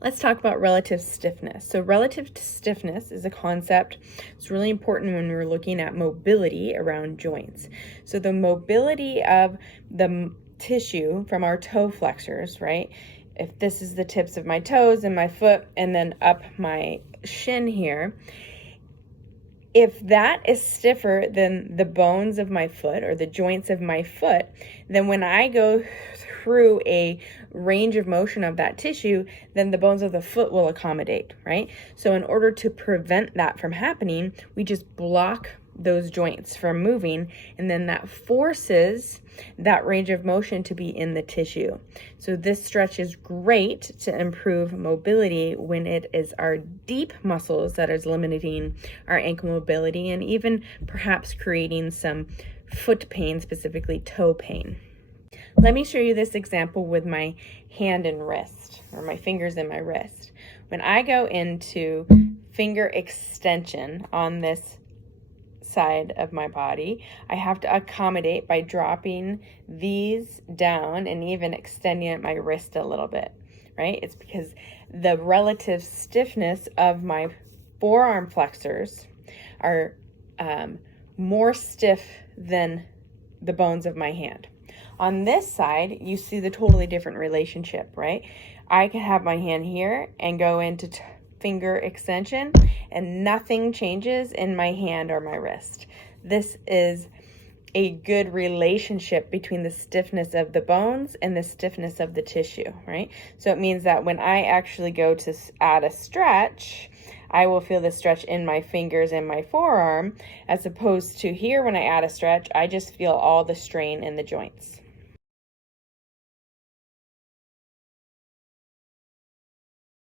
Let's talk about relative stiffness. So relative stiffness is a concept. It's really important when we're looking at mobility around joints. So the mobility of the tissue from our toe flexors, right? If this is the tips of my toes and my foot and then up my shin here, if that is stiffer than the bones of my foot or the joints of my foot, then when I go through a range of motion of that tissue, then the bones of the foot will accommodate, right? So in order to prevent that from happening, we just block those joints from moving, and then that forces that range of motion to be in the tissue. So this stretch is great to improve mobility when it is our deep muscles that is limiting our ankle mobility and even perhaps creating some foot pain, specifically toe pain. Let me show you this example with my hand and wrist, or my fingers and my wrist. When I go into finger extension on this side of my body, I have to accommodate by dropping these down and even extending my wrist a little bit, right? It's because the relative stiffness of my forearm flexors are more stiff than the bones of my hand. On this side, you see the totally different relationship, right? I can have my hand here and go into finger extension and nothing changes in my hand or my wrist. This is a good relationship between the stiffness of the bones and the stiffness of the tissue, right? So it means that when I actually go to add a stretch, I will feel the stretch in my fingers and my forearm, as opposed to here when I add a stretch, I just feel all the strain in the joints.